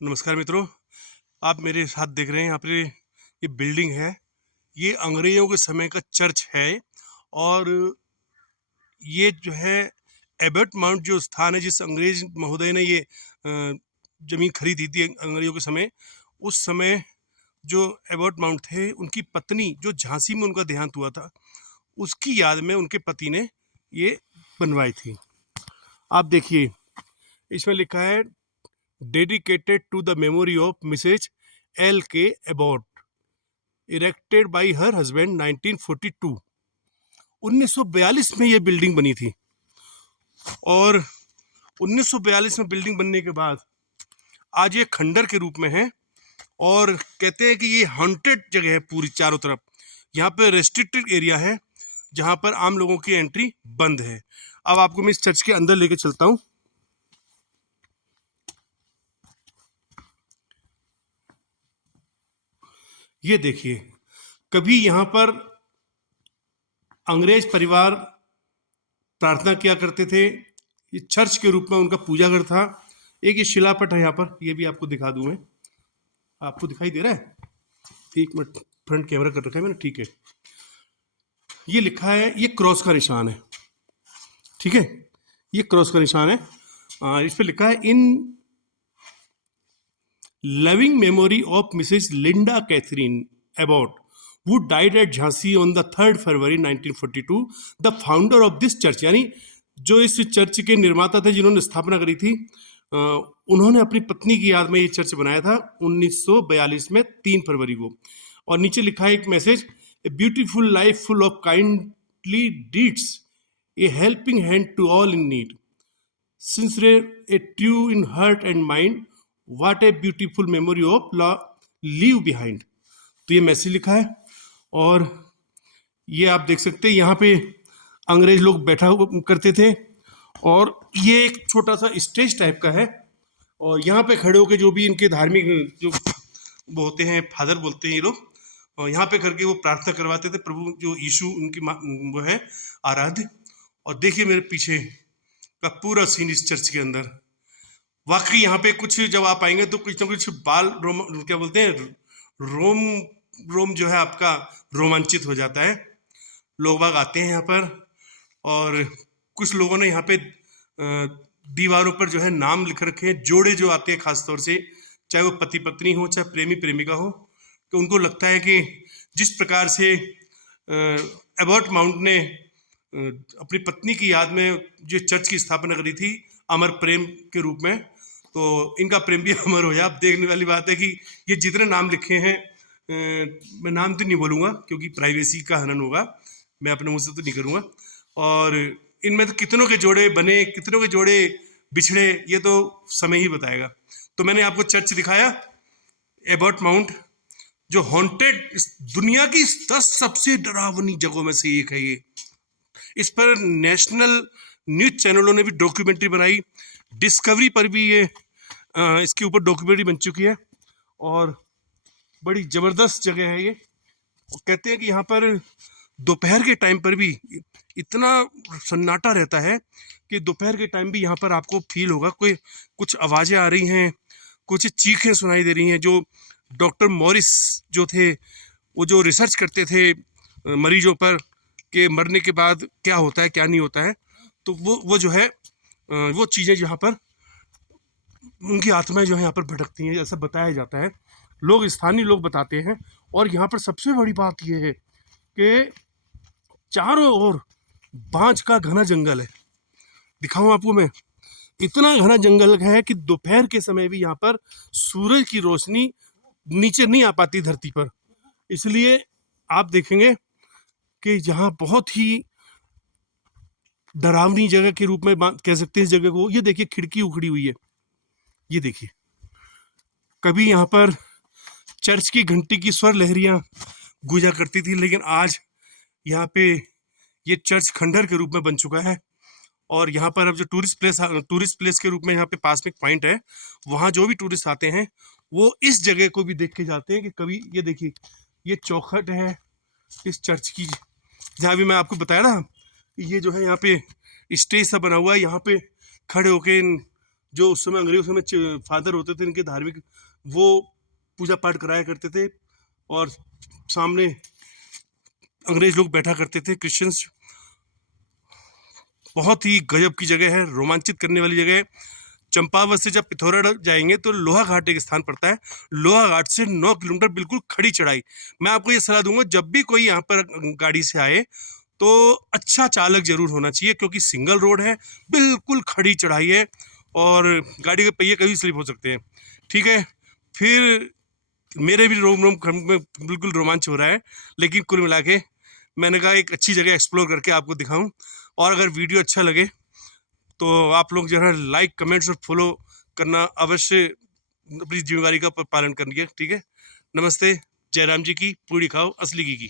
नमस्कार मित्रों, आप मेरे साथ देख रहे हैं यहाँ पे ये बिल्डिंग है। ये अंग्रेजों के समय का चर्च है और ये जो है एबर्ट माउंट जो स्थान है जिस अंग्रेज महोदय ने ये जमीन खरीदी थी अंग्रेजों के समय, उस समय जो एबर्ट माउंट थे उनकी पत्नी जो झांसी में उनका देहांत हुआ था, उसकी याद में उनके पति ने ये बनवाई थी। आप देखिए इसमें लिखा है dedicated to the memory of Mrs L.K. Abbott, erected by her husband 1942। 1942 में ये बिल्डिंग बनी थी और 1942 में बिल्डिंग बनने के बाद आज ये खंडर के रूप में है और कहते हैं कि ये हॉन्टेड जगह है पूरी चारों तरफ। यहाँ पर रेस्ट्रिक्टेड एरिया है जहाँ पर आम लोगों की एंट्री बंद है। अब आपको मैं इस चर्च के अंदर लेके चलता हूँ। ये देखिए, कभी यहाँ पर अंग्रेज परिवार प्रार्थना किया करते थे। ये चर्च के रूप में उनका पूजा घर था। एक ये शिलापट है यहाँ पर, ये भी आपको दिखा दूं मैं। आपको दिखाई दे रहा है? एक मिनट, फ्रंट कैमरा कर रखा है मैंने, ठीक है। ये लिखा है, ये क्रॉस का निशान है, ठीक है, ये क्रॉस का निशान है। इस पर लिखा है in loving memory of Mrs Linda Catherine Abbott who died at Jhansi on the 3rd February 1942, the founder of this church। यानी जो इस चर्च के निर्माता थे जिन्होंने स्थापना करी थी, उन्होंने अपनी पत्नी की याद में ये चर्च बनाया था 1942 में 3 फरवरी को। और नीचे लिखा है एक message, a beautiful life full of kindly deeds, a helping hand to all in need, sincere a true in heart and mind, what a beautiful memory of leave behind. तो ये मैसेज लिखा है और ये आप देख सकते हैं यहाँ पे अंग्रेज लोग बैठा करते थे और ये एक छोटा सा स्टेज टाइप का है और यहाँ पे खड़े होकर जो भी इनके धार्मिक जो वो होते हैं, फादर बोलते हैं ये लोग, और यहाँ पे करके वो प्रार्थना करवाते थे प्रभु जो यीशु उनकी वो है आराध्य। और देखिए मेरे पीछे का पूरा सीन इस चर्च के अंदर। वाकई यहाँ पे कुछ जब आप आएंगे तो कुछ ना कुछ बाल रोम क्या बोलते हैं रोम जो है आपका रोमांचित हो जाता है। लोग बाग आते हैं यहाँ पर और कुछ लोगों ने यहाँ पे दीवारों पर जो है नाम लिख रखे हैं। जोड़े जो आते हैं खास तौर से, चाहे वो पति पत्नी हो चाहे प्रेमी प्रेमिका हो, तो उनको लगता है कि जिस प्रकार से एबर्ट माउंट ने अपनी पत्नी की याद में जो चर्च की स्थापना करी थी अमर प्रेम के रूप में, तो इनका प्रेम भी अमर हो जाए। अब देखने वाली बात है कि ये जितने नाम लिखे हैं, मैं नाम तो नहीं बोलूँगा क्योंकि प्राइवेसी का हनन होगा, मैं अपने मुँह से तो नहीं करूँगा। और इनमें तो कितनों के जोड़े बने, कितनों के जोड़े बिछड़े, ये तो समय ही बताएगा। तो मैंने आपको चर्च दिखाया एबर्ट माउंट, जो हॉन्टेड दुनिया की 10 सबसे डरावनी जगहों में से एक है ये। इस पर नेशनल न्यूज चैनलों ने भी डॉक्यूमेंट्री बनाई, डिस्कवरी पर भी ये इसके ऊपर डॉक्यूमेंट्री बन चुकी है और बड़ी ज़बरदस्त जगह है ये। कहते हैं कि यहाँ पर दोपहर के टाइम पर भी इतना सन्नाटा रहता है कि दोपहर के टाइम भी यहाँ पर आपको फील होगा कोई कुछ आवाज़ें आ रही हैं, कुछ चीखें सुनाई दे रही हैं। जो डॉक्टर मॉरिस जो थे, वो जो रिसर्च करते थे मरीजों पर कि मरने के बाद क्या होता है क्या नहीं होता है, तो वो जो है वो चीज़ें यहाँ पर उनकी आत्माएं जो है यहाँ पर भटकती हैं, ऐसा बताया जाता है। लोग, स्थानीय लोग बताते हैं। और यहाँ पर सबसे बड़ी बात यह है कि चारों ओर बांज का घना जंगल है। दिखाऊं आपको मैं, इतना घना जंगल है कि दोपहर के समय भी यहाँ पर सूरज की रोशनी नीचे नहीं आ पाती धरती पर। इसलिए आप देखेंगे कि यहाँ बहुत ही डरावनी जगह के रूप में कह सकते हैं इस जगह को। ये देखिए खिड़की उखड़ी हुई है, ये देखिए। कभी यहाँ पर चर्च की घंटी की स्वर लहरियाँ गूंजा करती थी, लेकिन आज यहाँ पे ये चर्च खंडर के रूप में बन चुका है। और यहाँ पर अब जो टूरिस्ट प्लेस के रूप में यहाँ पे पास में एक पॉइंट है, वहाँ जो भी टूरिस्ट आते हैं वो इस जगह को भी देख के जाते हैं कि कभी, ये देखिए ये चौखट है इस चर्च की, जहाँ भी मैं आपको बताया ना, ये जो है यहाँ पे स्टेज सा बना हुआ है, यहाँ पे खड़े होके इन जो उस समय अंग्रेजों में फादर होते थे इनके धार्मिक, वो पूजा पाठ कराया करते थे, और सामने अंग्रेज लोग बैठा करते थे, क्रिश्चियंस। बहुत ही गजब की जगह है, रोमांचित करने वाली जगह है। चंपावत से जब पिथौरागढ़ जाएंगे तो लोहा घाट एक स्थान पड़ता है। लोहा घाट से 9 किलोमीटर बिल्कुल खड़ी चढ़ाई। मैं आपको ये सलाह दूंगा, जब भी कोई यहाँ पर गाड़ी से आए तो अच्छा चालक जरूर होना चाहिए, क्योंकि सिंगल रोड है, बिल्कुल खड़ी चढ़ाई है, और गाड़ी के पहिए कभी स्लिप हो सकते हैं। ठीक है, फिर मेरे भी रोम रोम में बिल्कुल रोमांच हो रहा है, लेकिन कुल मिला के मैंने कहा एक अच्छी जगह एक्सप्लोर करके आपको दिखाऊं। और अगर वीडियो अच्छा लगे तो आप लोग जो है लाइक, कमेंट्स और फॉलो करना अवश्य, अपनी जिम्मेदारी का पालन करिए। ठीक है, नमस्ते। जयराम जी की पूरी खाओ असली की।